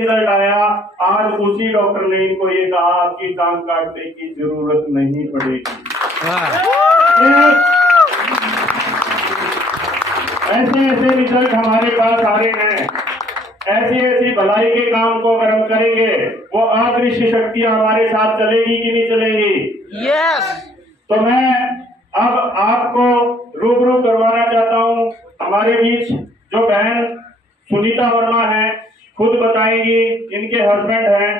Result आया, आज उसी डॉक्टर ने इनको ये कहा आपकी टांग काटने की जरूरत नहीं पड़ेगी। ऐसे ऐसे रिजल्ट हमारे पास आ रहे हैं। ऐसी ऐसी भलाई के काम को अगर हम करेंगे, वो अदृश्य शक्तियां हमारे साथ चलेगी कि नहीं चलेगी? यस। तो मैं अब आपको रूबरू करवाना चाहता हूं, हमारे बीच जो बहन सुनीता वर्मा है, खुद बताएंगी, इनके हस्बैंड हैं,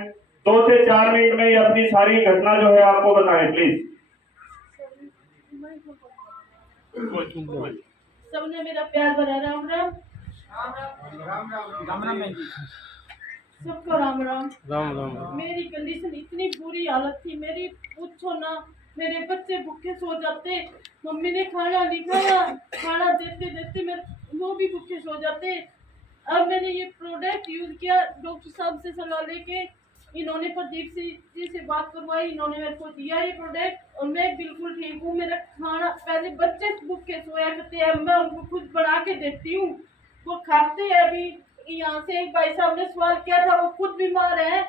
2 से 4 मिनट में ये अपनी सारी घटना जो है आपको बताएं प्लीज। सबने मेरा प्यार भरा राम राम। सबको राम राम। मेरी कंडीशन इतनी बुरी हालत थी मेरी, पूछो ना। मेरे बच्चे भूखे सो जाते, मम्मी ने खाना नहीं खाया, खाना देते देते मेरे वो भी भूखे सो जाते। अब मैंने ये प्रोडक्ट यूज किया, डॉक्टर साहब से सलाह लेके, इन्होंने प्रदीप जी से बात करवाई, इन्होंने मेरे को दिया ये प्रोडक्ट और मैं बिल्कुल ठीक हूँ। मेरा खाना, पहले बच्चे भूखे सोया करते हैं, मैं उनको खुद बना के देती हूँ, वो खाते हैं। अभी यहाँ से एक भाई साहब ने सवाल किया था, वो खुद बीमार है,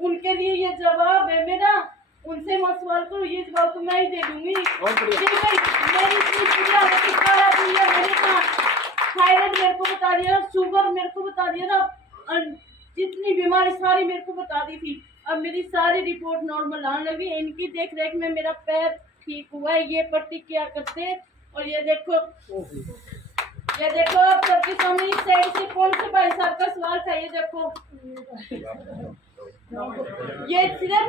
उनके लिए ये जवाब है मेरा। उनसे मत सवाल करो, ये जवाब तो मैं ही दे दूंगी। थायराइड मेरे को बता दिया, शुगर मेरे को बता दिया था, जितनी बीमारी सारी मेरे को बता दी थी। अब मेरी सारी रिपोर्ट नॉर्मल आने लगी। इनकी देख रेख में मेरा पैर ठीक हुआ है। ये पट्टी क्या करते, और ये देखो आप सबके सामने इस साइड से कौन से भाई साहब का सवाल था, ये देखो। ये सिर्फ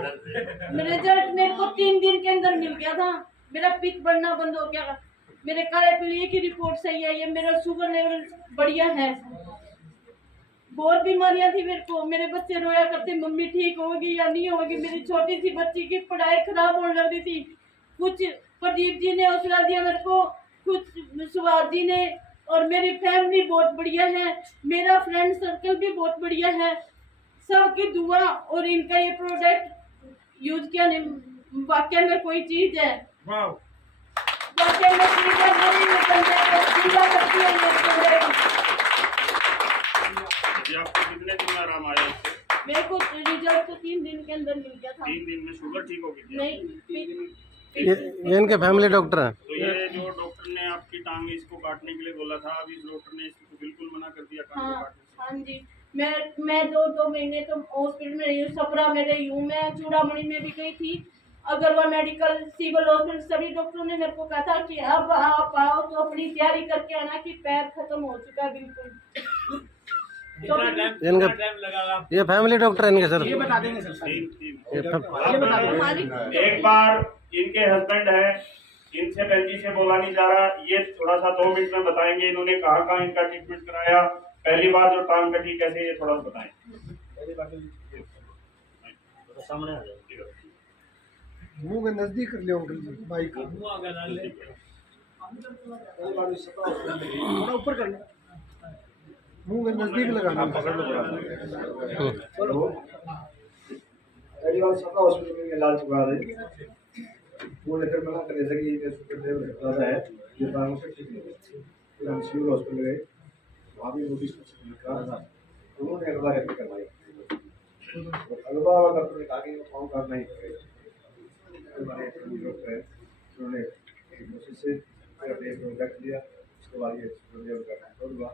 रिजल्ट मेरे को 3 दिन के अंदर मिल गया था। मेरा पित्त बढ़ना बंद हो गया, मेरे काले पीलिए की रिपोर्ट सही है, ये मेरा शुगर लेवल बढ़िया है। बहुत बीमारियां थी मेरे को, मेरे बच्चे रोया करते मम्मी ठीक होगी या नहीं होगी। मेरी छोटी सी बच्ची की पढ़ाई खराब होने लगी थी। कुछ प्रदीप जी ने हौसला दिया मेरे को, कुछ सुभाष जी ने, और मेरी फैमिली बहुत बढ़िया है, मेरा फ्रेंड सर्कल भी बहुत बढ़िया है, सबकी दुआ और इनका ये प्रोडक्ट यूज किया नहीं। वाकई में कोई चीज है, वाकई में चीज है। आपको कितने दिन में आराम आया इससे? मेरे को रिजल्ट तो 3 दिन के अंदर मिल गया था। 3 दिन में शुगर ठीक हो गई? नहीं, ये इनके फैमिली डॉक्टर है। तो ये जो डॉक्टर ने आपकी टांग इसको काटने के लिए बोला था, अभी इस डॉक्टर ने इसको बिल्कुल मना कर दिया टांग को काटने से? हाँ जी, मैं 2 महीने तो हॉस्पिटल में रही हूँ, सपरा में रही हूँ, मैं चूड़ामणि में भी गई थी, अग्रवाल मेडिकल, सिविल हॉस्पिटल, सभी डॉक्टरों ने मेरे को कहा था कि अब आप आओ तो अपनी तैयारी करके आना कि पैर खत्म हो चुका है बिल्कुल। ये फैमिली डॉक्टर है इनके सर, ये बता देंगे सर। एक बार इनके हस्बैंड है, इनसे बहन से बोला नहीं जा रहा, ये थोड़ा सा 2 मिनट में बताएंगे इन्होंने कहाँ इनका ट्रीटमेंट कराया, पहली बार जो टांग कटी कैसे, ये थोड़ा सा बताएं। सामने आ जाओ, मुंह के नजदीक कर लियो माइक थोड़ा ऊपर कर लो, मुंह के नजदीक लगाना। चलो एडिवाल सपा हॉस्पिटल में इलाज हुआ है, वो लेकर मना कर दिया कि ये सुपर लेवल ज्यादा है, ये टांग से ठीक नहीं है। फिर हम सिविल हॉस्पिटल गए, वहाँ भी नोटिस लिखा, उन्होंने अगला रेफर करवाई, अगला वाला डॉक्टर ने कहा कि वो काम करना ही पड़ेगा। हमारे डॉक्टर है, उन्होंने नोटिस से रख दिया, उसके बाद ये सुपर लेवल का कंट्रोल हुआ।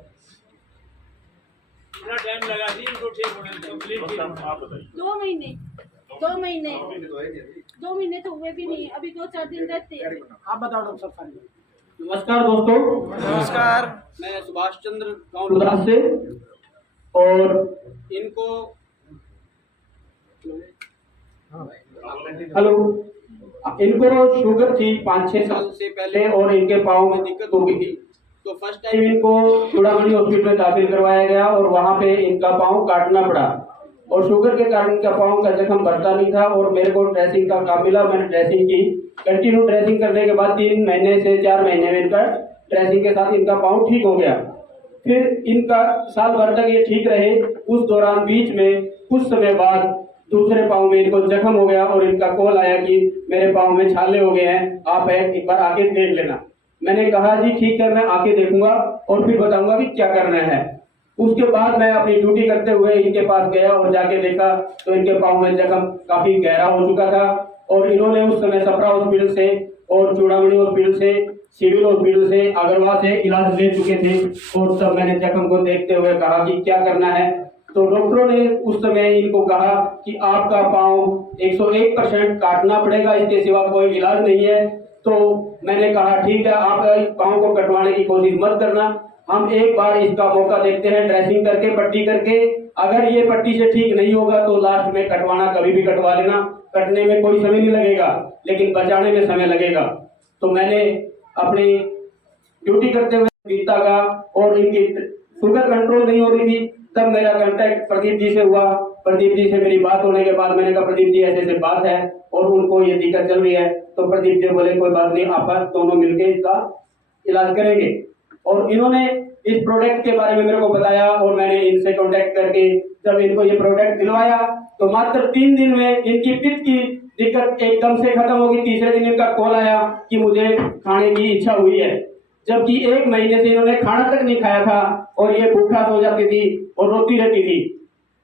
कितना टाइम लगा जी इनको ठीक होने में? आप बताइए। 2 महीने 2 महीने तो हुए भी नहीं, अभी 2-4 दिन रहते हैं। आप बताओ डॉक्टर साहब। नमस्कार दोस्तों, नमस्कार। मैं सुभाष चंद्र गाँव रुद्रास से, और इनको हेलो, इनको शुगर थी 5-6 साल से पहले और इनके पाँव में दिक्कत हो गई थी। तो फर्स्ट टाइम इनको चूड़ामणि हॉस्पिटल में दाखिल करवाया गया और वहाँ पे इनका पाँव काटना पड़ा, और शुगर के कारण इनका पाँव का जख्म भरता नहीं था, और मेरे को ड्रेसिंग का काम मिला, मैंने ड्रेसिंग की। कंटिन्यू ड्रेसिंग करने के बाद 3 महीने से 4 महीने में इनका ड्रेसिंग के साथ इनका पाँव ठीक हो गया। फिर इनका साल भर तक ये ठीक रहे। उस दौरान बीच में कुछ समय बाद दूसरे पाँव में इनको जख्म हो गया और इनका कॉल आया कि मेरे पाँव में छाले हो गए हैं, आप एक बार आके देख लेना। मैंने कहा जी ठीक है, मैं आके देखूंगा और फिर बताऊंगा कि क्या करना है। उसके बाद मैं अपनी ड्यूटी करते हुए इनके पास गया और जाके देखा तो इनके पाँव में जख्म काफी गहरा हो चुका था और इन्होंने उस समय सपरा हॉस्पिटल से और चूड़ामणि हॉस्पिटल से, सिविल हॉस्पिटल से, अग्रवाल से इलाज ले चुके थे। और तब मैंने जख्म को देखते हुए कहा कि क्या करना है, तो डॉक्टरों ने उस समय इनको कहा कि आपका पाँव 101% काटना पड़ेगा, इसके सिवा कोई इलाज नहीं है। तो मैंने कहा ठीक है, आप इस पाँव को कटवाने की कोशिश मत करना, हम एक बार इसका मौका देखते हैं ड्रेसिंग करके, पट्टी करके। अगर ये पट्टी से ठीक नहीं होगा तो लास्ट में कटवाना कभी भी कटवा लेना, कटने में कोई समय नहीं लगेगा लेकिन बचाने में समय लगेगा। तो मैंने अपनी ड्यूटी करते हुए पीता का और इनकी शुगर कंट्रोल नहीं हो रही थी, तब मेरा कांटेक्ट प्रदीप जी से हुआ। प्रदीप जी से मेरी बात होने के बाद मैंने कहा प्रदीप जी ऐसे ऐसे बात है और उनको ये दिक्कत चल रही है। तो प्रदीप जी बोले कोई बात नहीं, आप दोनों मिलकर इसका इलाज करेंगे। और इन्होंने इस प्रोडक्ट के बारे में मेरे को बताया और मैंने इनसे कांटेक्ट करके जब इनको ये प्रोडक्ट दिलवाया तो मात्र 3 दिन में इनकी पित्त की दिक्कत एकदम से खत्म होगी। तीसरे दिन इनका कॉल आया कि मुझे खाने की इच्छा हुई है, जबकि 1 महीने से इन्होंने खाना तक नहीं खाया था और ये भूखा सो जाती थी और रोती रहती थी।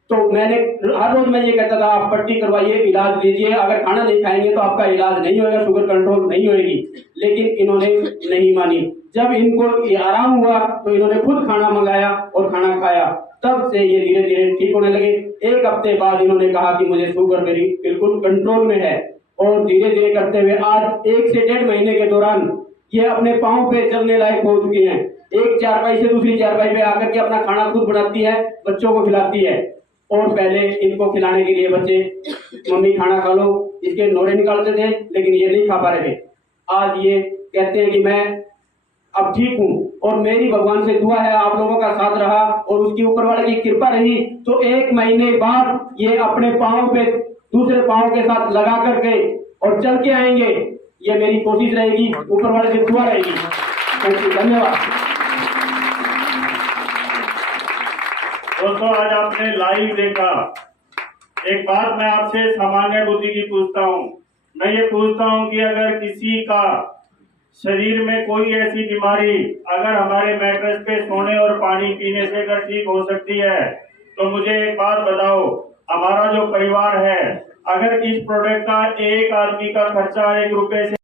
तो मैंने हर रोज मैं ये कहता था आप पट्टी करवाइए, इलाज लीजिए, अगर खाना नहीं खाएंगे तो आपका इलाज नहीं होगा, शुगर कंट्रोल नहीं होगी। लेकिन इन्होंने नहीं मानी। जब इनको ये आराम हुआ तो इन्होंने खुद खाना मंगाया और खाना खाया, तब से ये धीरे धीरे ठीक होने लगे। 1 हफ्ते बाद इन्होंने कहा कि मुझे शुगर मेरी बिल्कुल कंट्रोल में है और धीरे धीरे करते हुए आज 1 से 1.5 महीने के दौरान ये अपने पाँव पे चलने लायक हो चुकी हैं। एक चारपाई से दूसरी चारपाई पे आकर के अपना खाना खुद बनाती है, बच्चों को खिलाती है। और पहले इनको खिलाने के लिए बच्चे मम्मी खाना खा लो इसके नोरे निकालते थे, लेकिन ये नहीं खा पा रहे थे। आज ये कहते हैं कि मैं अब ठीक हूँ और मेरी भगवान से दुआ है, आप लोगों का साथ रहा और उसकी ऊपर वाले की कृपा रही तो 1 महीने बाद ये अपने पाँव पे दूसरे पाँव के साथ लगा करके और चल के आएंगे। ये मेरी कोशिश रहेगी, ऊपर वाले की दुआ रहेगी। धन्यवाद। दोस्तों आज आपने लाइव देखा। एक बात मैं आपसे सामान्य बुद्धि की पूछता हूँ, मैं ये पूछता हूँ कि अगर किसी का शरीर में कोई ऐसी बीमारी अगर हमारे मैट्रेस पे सोने और पानी पीने से अगर ठीक हो सकती है तो मुझे एक बात बताओ, हमारा जो परिवार है अगर इस प्रोडक्ट का एक आदमी का खर्चा 1 रुपए से